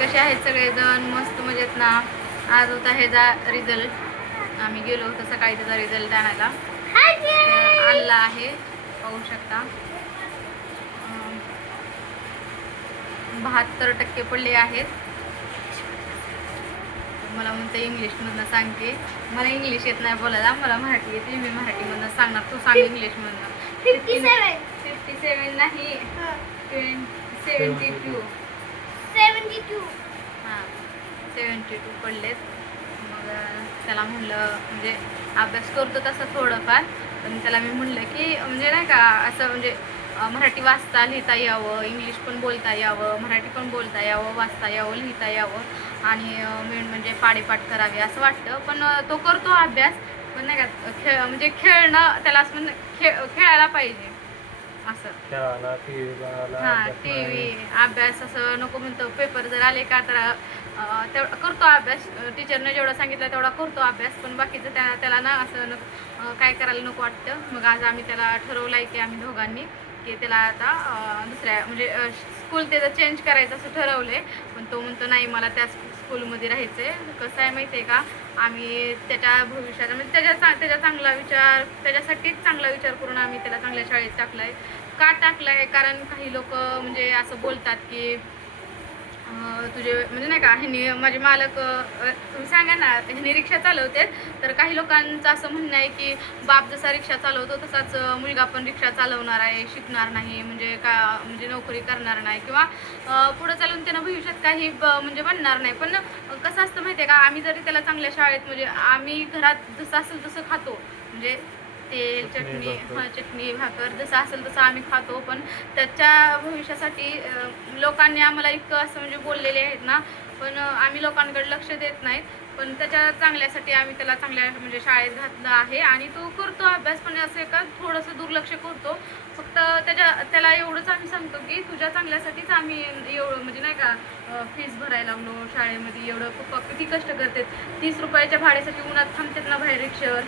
कसे आहेत सगळेजण? मस्त मजेत ना? आज होता ह्याचा रिझल्ट. आम्ही गेलो होतो सकाळी त्याचा रिझल्ट आणायला. आणला आहे, पाहू शकता. 72% पडले आहेत. मला म्हणते इंग्लिशमधनं सांगते. मला इंग्लिश येत नाही बोलायला, मला मराठी येते. मी मराठीमधनं सांगणार, तू सांग इंग्लिशमधनं. 57 नाही, 72. 72 पडलेत. मग त्याला म्हणलं, म्हणजे अभ्यास करतो तसा थोडंफार, पण त्याला मी म्हणलं की म्हणजे नाही का असं म्हणजे मराठी वाचता लिहिता यावं, इंग्लिश पण बोलता यावं, मराठी पण बोलता यावं, वाचता यावं, लिहिता यावं आणि मेन म्हणजे पाडेपाठ करावे असं वाटतं. पण तो करतो अभ्यास, पण नाही का म्हणजे खेळणं त्याला असं खेळायला पाहिजे असं. हां, टी अभ्यास असं नको म्हणतो. पेपर जर आले का तर तेवढा करतो अभ्यास, टीचरने जेवढं सांगितलं तेवढा करतो अभ्यास, पण बाकीचं त्याला ना असं काय करायला नको वाटतं. मग आज आम्ही त्याला ठरवलं आहे की आम्ही दोघांनी की त्याला आता दुसऱ्या म्हणजे स्कूल त्याचं चेंज करायचं असं ठरवलं आहे. पण तो म्हणतो नाही, मला त्याच स्कूलमध्ये राहायचं आहे. कसं आहे माहिती आहे का, आम्ही त्याच्या भविष्यात म्हणजे त्याच्या चांगला विचार, त्याच्यासाठीच चांगला विचार करून आम्ही त्याला चांगल्या शाळेत टाकलं आहे. का टाकलं आहे? कारण काही लोक म्हणजे असं बोलतात की तुझे म्हणजे नाही का, ह्यांनी माझे मालक, तुम्ही सांगा ना, ह्यांनी रिक्षा चालवते. तर काही लोकांचं असं म्हणणं आहे की बाप जसा रिक्षा चालवतो तसाच मुलगा पण रिक्षा चालवणार आहे, शिकणार नाही, म्हणजे का म्हणजे नोकरी करणार नाही, किंवा पुढं चालून त्यानं भविष्यात काही म्हणजे बनणार नाही. पण कसं असतं माहिती आहे का, आम्ही जरी त्याला चांगल्या शाळेत म्हणजे आम्ही घरात जसं असेल तसं खातो, म्हणजे तेल चटणी भाकर जसं असेल तसं आम्ही खातो. पण त्याच्या भविष्यासाठी लोकांनी आम्हाला इतकं असं म्हणजे बोललेले आहेत ना, पण आम्ही लोकांकडे लक्ष देत नाहीत. पण त्याच्या चांगल्यासाठी आम्ही त्याला चांगल्या म्हणजे शाळेत घातलं आहे आणि तो करतो अभ्यास, पण असं का थोडंसं दुर्लक्ष करतो. फक्त त्याला एवढंच आम्ही सांगतो की तुझ्या चांगल्यासाठीच आम्ही एवढं म्हणजे नाही का फीस भरायला लागलो शाळेमध्ये. एवढं पप्पा किती कष्ट करतात, 30 रुपयाच्या भाड्यासाठी उन्हात थांबतात ना बाहेर रिक्षावर.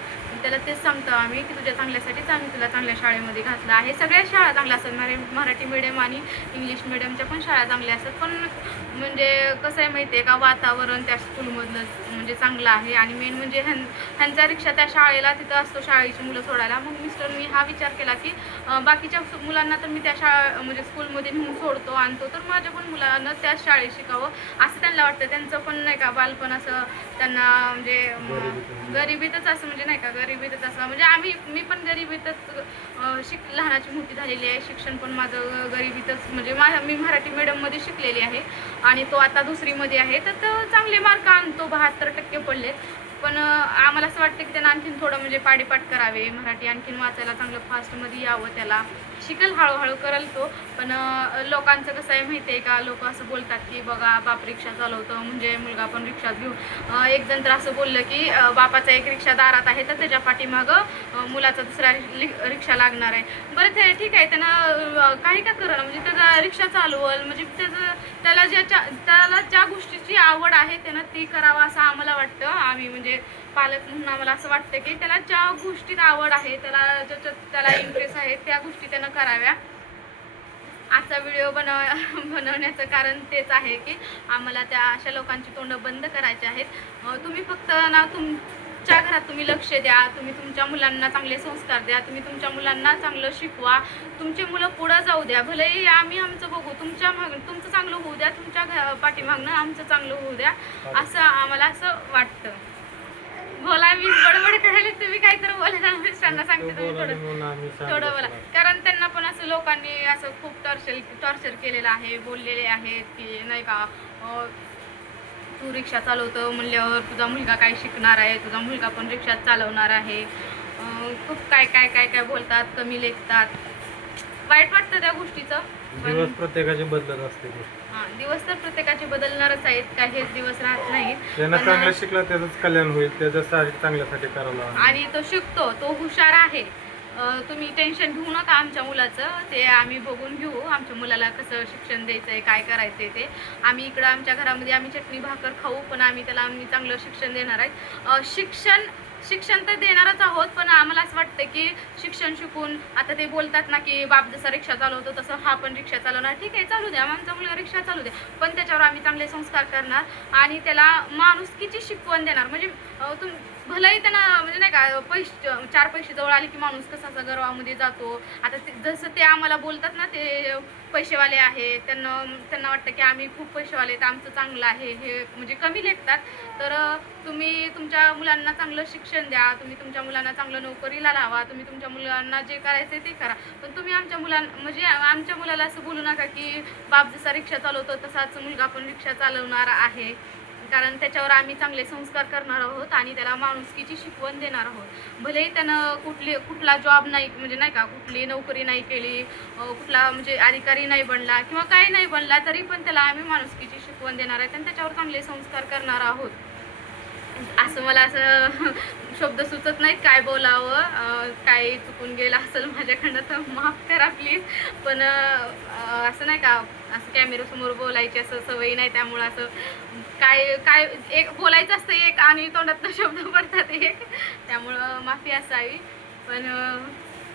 त्याला तेच सांगतो आम्ही की तुझ्या चांगल्यासाठीच आम्ही तुला चांगल्या शाळेमध्ये घातलं आहे. सगळ्या शाळा चांगल्या असतात, मराठी मीडियम आणि इंग्लिश मिडियमच्या पण शाळा चांगल्या असतात. पण म्हणजे कसं आहे माहिती आहे का, वातावरण त्या स्कूलमधलं म्हणजे चांगलं आहे. आणि मेन म्हणजे ह्यांचा रिक्षा त्या शाळेला तिथं असतो, शाळेची मुलं सोडायला. मग मिस्टरनी हा विचार केला की बाकीच्या मुलांना तर मी त्या म्हणजे स्कूलमध्ये नेऊन सोडतो आणतो, तर माझ्या पण मुलांना त्याच शाळेत शिकावं असं त्यांना वाटतं. त्यांचं पण नाही का बालपण असं त्यांना म्हणजे गरिबीतच असं म्हणजे नाही का, गरिबीतच असं म्हणजे मी पण गरिबीतच लहानाची मोठी झालेली आहे. शिक्षण पण माझं गरिबीतच म्हणजे मी मराठी मीडियममध्ये शिकलेली आहे आणि तो आता 2रीमध्ये आहे. तर तो चांगले मार्क आणतो, 72% पडलेत. पण आम्हाला असं वाटतं की त्यानं आणखीन थोडं म्हणजे पाडेपाठ करावे, मराठी आणखीन वाचायला चांगलं फास्टमध्ये यावं. त्याला शिकेल, हळूहळू करेल तो. पण लोकांचं कसं आहे माहिती आहे का, लोक असं बोलतात की बघा बाप रिक्षा चालवतो म्हणजे मुलगा पण रिक्षाच घेऊ. एक जण तर असं बोललं की बापाचा एक रिक्षा दारात आहे तर त्याच्या पाठीमागं मुलाचा दुसरा रिक्षा लागणार आहे. बरं ते ठीक आहे, त्यानं काही का करणं म्हणजे त्याचा रिक्षा चालवल, म्हणजे त्याला ज्या गोष्टीची आवड आहे त्यानं ती करावं असं आम्हाला वाटतं. आम्ही म्हणजे पालक म्हणून आम्हाला असं वाटतं की त्याला ज्या गोष्टीत आवड आहे, त्याला इंटरेस्ट आहे, त्या गोष्टी त्यानं कराव्या. आजचा व्हिडिओ बनवण्याचं कारण तेच आहे की आम्हाला त्या अशा लोकांची तोंडं बंद करायची आहेत. तुम्ही फक्त ना तुमच्या घरात तुम्ही लक्ष द्या, तुम्ही तुमच्या मुलांना चांगले संस्कार द्या, तुम्ही तुमच्या मुलांना चांगलं शिकवा, तुमची मुलं पुढं जाऊ द्या. भलेही आम्ही आमचं बघू, तुमचं चांगलं होऊ द्या, तुमच्या पाठीमागनं आमचं चांगलं होऊ द्या, असं आम्हाला असं वाटतं. बोला, मी बडबड करायला, तुम्ही काहीतरी बोला. मिस्टरांना सांगते तुम्ही थोडं बोला, कारण त्यांना पण असं लोकांनी असं खूप टॉर्चर केलेलं आहे, बोललेले आहेत की नाही का तू रिक्षा चालवतो म्हणल्यावर तुझा मुलगा काय शिकणार आहे, तुझा मुलगा पण रिक्षा चालवणार आहे. खूप काय काय काय काय बोलतात, कमी लेखतात. वाईट वाटतं त्या गोष्टीचं. दिवस प्रत्येकाचे बदलत असते. दिवस तर प्रत्येकाचे बदलणारच आहेत, काही हेच दिवस राहत नाहीत. त्यांना चांगलं शिकला त्याचंच कल्याण होईल, त्याच्यासाठी चांगल्यासाठी करावं. आणि तो शिकतो, तो हुशार आहे. तुम्ही टेन्शन घेऊ नका आमच्या मुलाचं, ते आम्ही बघून घेऊ. आमच्या मुलाला कसं शिक्षण द्यायचं आहे, काय करायचं आहे ते आम्ही इकडं आमच्या घरामध्ये आम्ही चटणी भाकर खाऊ, पण आम्ही चांगलं शिक्षण देणार आहे. शिक्षण शिक्षण तर देणारच आहोत, पण आम्हाला असं वाटतं की शिक्षण शिकून आता ते बोलतात ना की बाप जसा रिक्षा चालवतो तसं हा पण रिक्षा चालवणार. ठीक आहे, चालू द्या, आमचा मुलगा रिक्षा चालू द्या, पण त्याच्यावर आम्ही चांगले संस्कार करणार आणि त्याला माणुसकीची शिकवण देणार. म्हणजे भलाही त्यांना म्हणजे नाही का पैसे 4 पैसे जवळ आले की माणूस कसा असा गर्वामध्ये जातो. आता जसं ते आम्हाला बोलतात ना, ते पैसेवाले आहेत, त्यांना वाटतं की आम्ही खूप पैसेवाले तर आमचं चांगलं आहे, हे म्हणजे कमी लेखतात. तर तुम्ही तुमच्या मुलांना चांगलं शिक्षण द्या, तुम्ही तुमच्या मुलांना चांगलं नोकरीला लावा, तुम्ही तुमच्या मुलांना जे करायचं ते करा. पण तुम्ही आमच्या म्हणजे आमच्या मुलाला असं बोलू नका की बाप जसा रिक्षा चालवतो तसाच मुलगा पण रिक्षा चालवणार आहे. कारण त्याच्यावर आम्ही चांगले संस्कार करणार आहोत आणि त्याला माणुसकीची शिकवण देणार आहोत. भलेही त्यानं कुठला जॉब नाही, म्हणजे नाही का कुठली नोकरी नाही केली, कुठला म्हणजे अधिकारी नाही बनला किंवा काही नाही बनला, तरी पण त्याला आम्ही माणुसकीची शिकवण देणार आहेत आणि त्याच्यावर चांगले संस्कार करणार आहोत. असं मला असं शब्द सुचत नाहीत काय बोलावं. काही चुकून गेलं असेल माझ्याकडनं तर माफ करा प्लीज. पण असं नाही का असं कॅमेऱ्यासमोर बोलायची असं सवयी नाही, त्यामुळं असं काय एक बोलायचं असतं एक आणि तोंडातनं शब्द पडतात एक, त्यामुळं माफी असावी. पण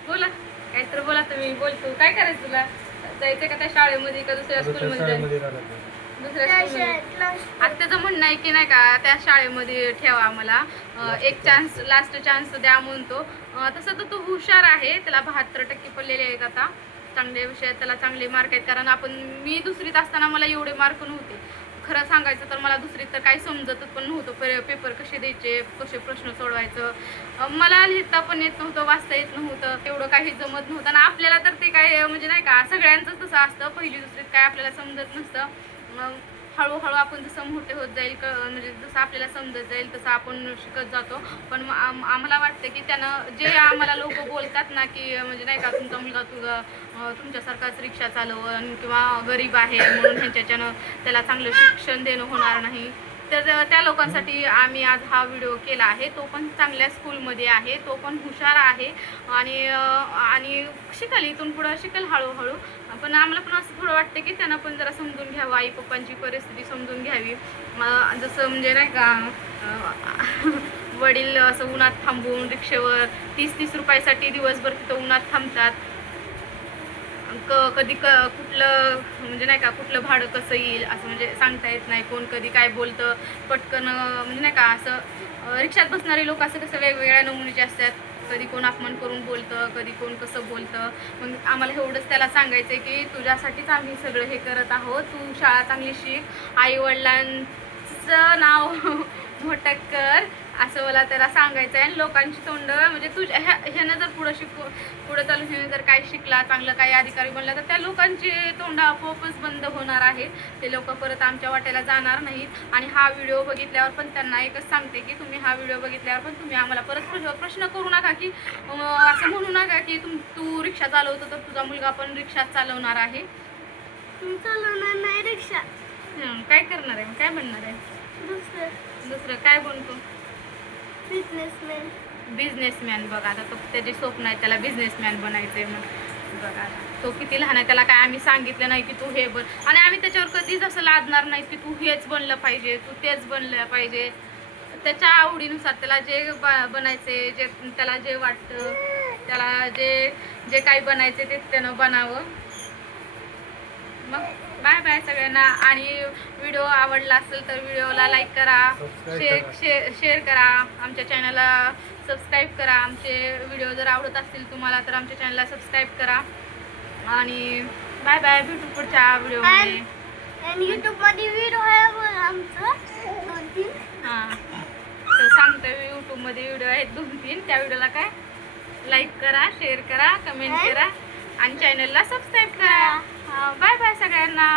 बोला काहीतरी बोला, तुम्ही बोलतो. काय करायचं तुला? जायचं का त्या शाळेमध्ये का दुसऱ्या स्कूलमध्ये? दुसऱ्या स्कूलमध्ये. आता त्याचं म्हणणं आहे की नाही का त्या शाळेमध्ये ठेवा मला, एक चान्स, लास्ट चान्स द्या म्हणतो. तसं तर तो हुशार आहे, त्याला 72% पडलेले आहेत आता. चांगले विषयात त्याला चांगले मार्क आहेत. कारण मी दुसरीत असताना मला एवढे मार्क नव्हते. खरं सांगायचं तर मला दुसरीत तर काही समजतच पण नव्हतं. पेपर कसे द्यायचे, कसे प्रश्न सोडवायचं, मला लिहिता पण येत नव्हतं, वाचता येत नव्हतं, तेवढं काही जमत नव्हतं. आणि आपल्याला तर ते काय म्हणजे नाही का सगळ्यांचंच तसं असतं, पहिली दुसरीत काय आपल्याला समजत नसतं. हळूहळू आपण जसं मोठे होत जाईल म्हणजे जसं आपल्याला समजत जाईल तसं आपण शिकत जातो. पण आम्हाला वाटतं की त्यानं जे आम्हाला लोक बोलतात ना की म्हणजे नाही का तुमचा मुलगा तुमच्यासारखाच रिक्षा चालवण किंवा गरीब आहे म्हणून ह्यांच्याच्यानं त्याला चांगलं शिक्षण देणं होणार नाही, तर त्या लोकांसाठी आम्ही आज हा व्हिडिओ केला आहे. तो पण चांगल्या स्कूलमध्ये आहे, तो पण हुशार आहे आणि शिकेल, इथून पुढं शिकेल हळूहळू. पण आम्हाला पण असं थोडं वाटतं की त्यांना पण जरा समजून घ्यावं, आई पप्पांची परिस्थिती समजून घ्यावी. जसं म्हणजे नाही का वडील असं उन्हात थांबून रिक्षेवर 30-30 रुपयासाठी दिवसभर तिथं उन्हात थांबतात. कधी कुठलं म्हणजे नाही का कुठलं भाडं कसं येईल असं म्हणजे सांगता येत नाही. कोण कधी काय बोलतं पटकन, म्हणजे नाही का असं रिक्षात बसणारे लोक असं कसं वेगवेगळ्या नमुन्याचे असतात. कधी कोण अपमान करून बोलतं, कधी कोण कसं बोलतं. मग आम्हाला एवढंच त्याला सांगायचं आहे की तुझ्यासाठीच आम्ही सगळं हे करत आहोत. तू शाळा चांगली शिक, आईवडिलांचं नाव मोठं कर, असं मला त्याला सांगायचं आहे. आणि लोकांची तोंड म्हणजे ह्यानं जर पुढं चालून ह्यानं जर काय शिकला, चांगलं काही अधिकारी बनला, तर त्या लोकांची तोंड आपोआपच बंद होणार आहे. ते लोक परत आमच्या वाट्याला जाणार नाहीत. आणि हा व्हिडिओ बघितल्यावर पण त्यांना एकच सांगते की तुम्ही हा व्हिडिओ बघितल्यावर पण तुम्ही आम्हाला परत प्रश्न करू नका की असं म्हणू नका की तू रिक्षा चालवतो तर तुझा मुलगा पण रिक्षा चालवणार आहे. चालवणार नाही रिक्षा. काय करणार आहे, काय बनणार आहे? दुसरं काय बनतो? बिझनेसमॅन. बघा आता तो त्याचे स्वप्न आहे, त्याला बिझनेसमॅन बनायचंय. मग बघा तो किती लहान आहे, त्याला काय आम्ही सांगितलं नाही की तू हे बन, आणि आम्ही त्याच्यावर कधीच असं लादणार नाही की तू हेच बनलं पाहिजे, तू तेच बनलं पाहिजे. त्याच्या आवडीनुसार त्याला जे बनायचे, जे त्याला जे वाटतं, त्याला जे काही बनायचे ते त्यानं बनावं. मग बाय बाय सगळ्यांना. आणि व्हिडिओ आवडला असेल तर व्हिडिओला लाईक करा, शेअर करा, आमच्या चॅनलला सबस्क्राईब करा. आमचे व्हिडिओ जर आवडत असतील तुम्हाला तर आमच्या चॅनलला सबस्क्राईब करा. आणि बाय बाय, भेटू पुढच्या व्हिडिओमध्ये. युट्यूबमध्ये व्हिडिओ आहे आमचं 2-3. हां तर सांगतो, यूट्यूबमध्ये व्हिडिओ आहेत 2-3. त्या व्हिडिओला काय लाईक करा, शेअर करा, कमेंट करा आणि चॅनलला सबस्क्राईब करा. बाय बाय सगळ्यांना.